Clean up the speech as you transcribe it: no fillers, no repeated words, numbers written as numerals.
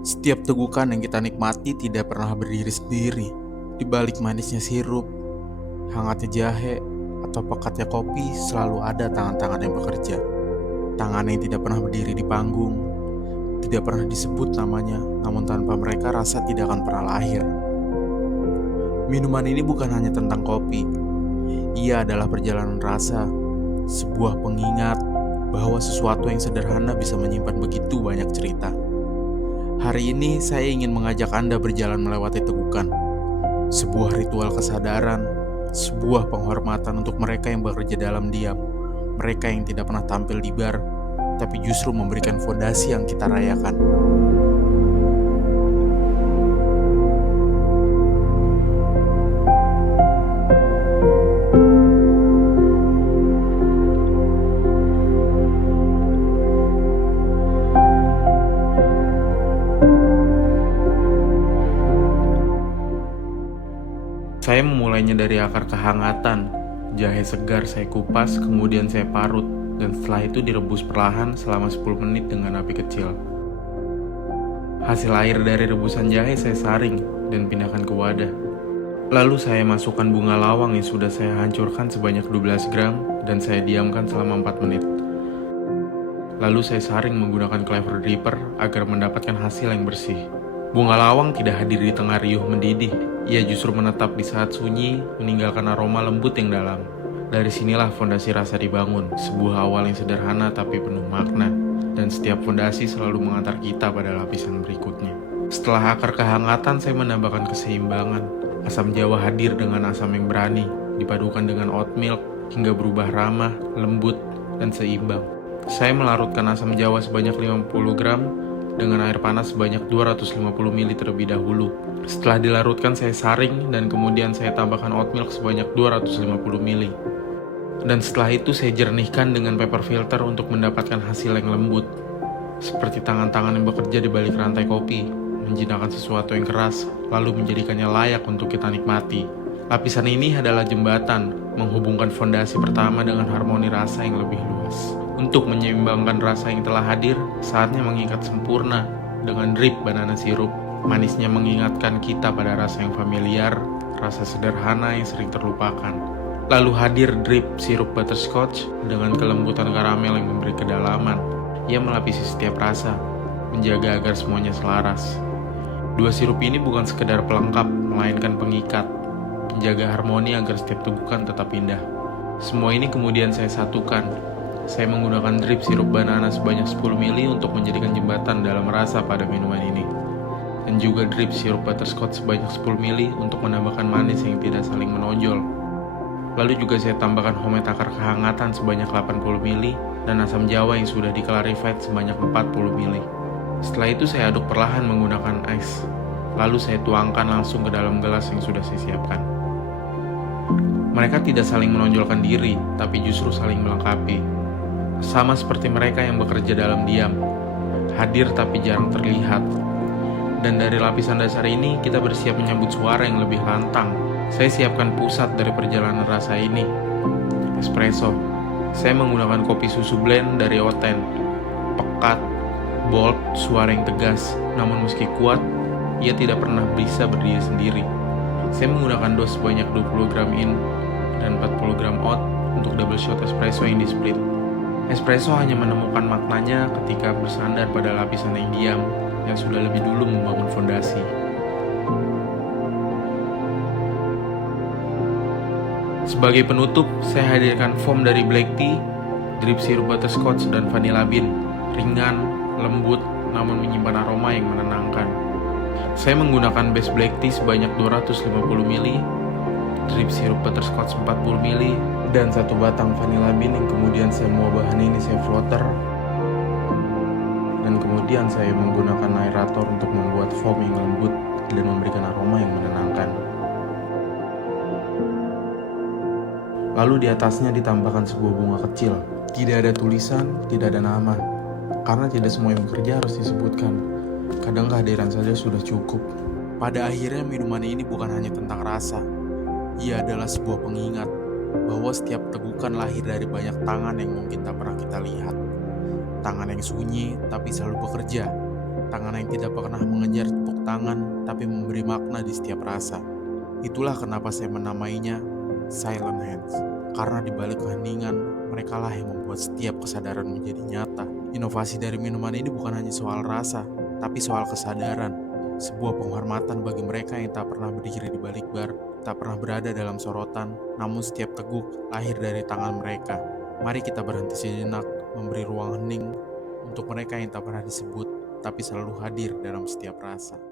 Setiap tegukan yang kita nikmati tidak pernah berdiri sendiri. Di balik manisnya sirup, hangatnya jahe, atau pekatnya kopi selalu ada tangan-tangan yang bekerja. Tangan yang tidak pernah berdiri di panggung, tidak pernah disebut namanya, namun tanpa mereka rasa tidak akan pernah lahir. Minuman ini bukan hanya tentang kopi, ia adalah perjalanan rasa, sebuah pengingat bahwa sesuatu yang sederhana bisa menyimpan begitu banyak cerita. Hari ini saya ingin mengajak Anda berjalan melewati tegukan, sebuah ritual kesadaran, sebuah penghormatan untuk mereka yang bekerja dalam diam, mereka yang tidak pernah tampil di bar, tapi justru memberikan fondasi yang kita rayakan. Saya memulainya dari akar kehangatan. Jahe segar saya kupas, kemudian saya parut, dan setelah itu direbus perlahan selama 10 menit dengan api kecil. Hasil air dari rebusan jahe saya saring dan pindahkan ke wadah. Lalu saya masukkan bunga lawang yang sudah saya hancurkan sebanyak 12 gram dan saya diamkan selama 4 menit. Lalu saya saring menggunakan clever dripper agar mendapatkan hasil yang bersih. Bunga lawang tidak hadir di tengah riuh mendidih, ia justru menetap di saat sunyi, meninggalkan aroma lembut yang dalam. Dari sinilah fondasi rasa dibangun, sebuah awal yang sederhana tapi penuh makna, dan setiap fondasi selalu mengantar kita pada lapisan berikutnya. Setelah akar kehangatan, saya menambahkan keseimbangan. Asam jawa hadir dengan asam yang berani, dipadukan dengan oat milk hingga berubah ramah, lembut, dan seimbang. Saya melarutkan asam jawa sebanyak 50 gram dengan air panas sebanyak 250 ml terlebih dahulu. Setelah dilarutkan saya saring dan kemudian saya tambahkan oat milk sebanyak 250 ml. Dan setelah itu saya jernihkan dengan paper filter untuk mendapatkan hasil yang lembut. Seperti tangan-tangan yang bekerja di balik rantai kopi, menjinakkan sesuatu yang keras, lalu menjadikannya layak untuk kita nikmati. Lapisan ini adalah jembatan, menghubungkan fondasi pertama dengan harmoni rasa yang lebih luas. Untuk menyeimbangkan rasa yang telah hadir, saatnya mengikat sempurna dengan drip banana sirup. Manisnya mengingatkan kita pada rasa yang familiar, rasa sederhana yang sering terlupakan. Lalu hadir drip sirup butterscotch dengan kelembutan karamel yang memberi kedalaman. Ia melapisi setiap rasa, menjaga agar semuanya selaras. Dua sirup ini bukan sekedar pelengkap, melainkan pengikat, menjaga harmoni agar setiap tegukan tetap indah. Semua ini kemudian saya satukan. Saya menggunakan drip sirup banana sebanyak 10 ml untuk menjadikan jembatan dalam rasa pada minuman ini. Dan juga drip sirup butterscotch sebanyak 10 ml untuk menambahkan manis yang tidak saling menonjol. Lalu juga saya tambahkan homemade akar kehangatan sebanyak 80 ml dan asam jawa yang sudah di-clarified sebanyak 40 ml. Setelah itu saya aduk perlahan menggunakan ice. Lalu saya tuangkan langsung ke dalam gelas yang sudah saya siapkan. Mereka tidak saling menonjolkan diri, tapi justru saling melengkapi. Sama seperti mereka yang bekerja dalam diam, hadir tapi jarang terlihat. Dan dari lapisan dasar ini, kita bersiap menyambut suara yang lebih lantang. Saya siapkan pusat dari perjalanan rasa ini, espresso. Saya menggunakan kopi susu blend dari Oten. Pekat, bold, suara yang tegas. Namun meski kuat, ia tidak pernah bisa berdiri sendiri. Saya menggunakan dos sebanyak 20 gram in dan 40 gram out untuk double shot espresso yang di-split. Espresso hanya menemukan maknanya ketika bersandar pada lapisan yang diam yang sudah lebih dulu membangun fondasi. Sebagai penutup, saya hadirkan foam dari black tea, drip sirup butterscotch, dan vanilla bean. Ringan, lembut, namun menyimpan aroma yang menenangkan. Saya menggunakan base black tea sebanyak 250 ml, drip sirup butterscotch 40 ml, dan satu batang vanilla bean yang kemudian saya mau bahan ini saya floater. Dan kemudian saya menggunakan aerator untuk membuat foam yang lembut dan memberikan aroma yang menenangkan. Lalu di atasnya ditambahkan sebuah bunga kecil. Tidak ada tulisan, tidak ada nama. Karena tidak semua yang bekerja harus disebutkan. Kadang kehadiran saja sudah cukup. Pada akhirnya minuman ini bukan hanya tentang rasa. Ia adalah sebuah pengingat bahwa setiap tegukan lahir dari banyak tangan yang mungkin tak pernah kita lihat. Tangan yang sunyi tapi selalu bekerja. Tangan yang tidak pernah mengejar tepuk tangan, tapi memberi makna di setiap rasa. Itulah kenapa saya menamainya Silent Hands. Karena di balik keheningan, merekalah yang membuat setiap kesadaran menjadi nyata. Inovasi dari minuman ini bukan hanya soal rasa, tapi soal kesadaran. Sebuah penghormatan bagi mereka yang tak pernah berdiri di balik bar, tak pernah berada dalam sorotan, namun setiap teguk lahir dari tangan mereka. Mari kita berhenti sejenak, memberi ruang hening untuk mereka yang tak pernah disebut, tapi selalu hadir dalam setiap rasa.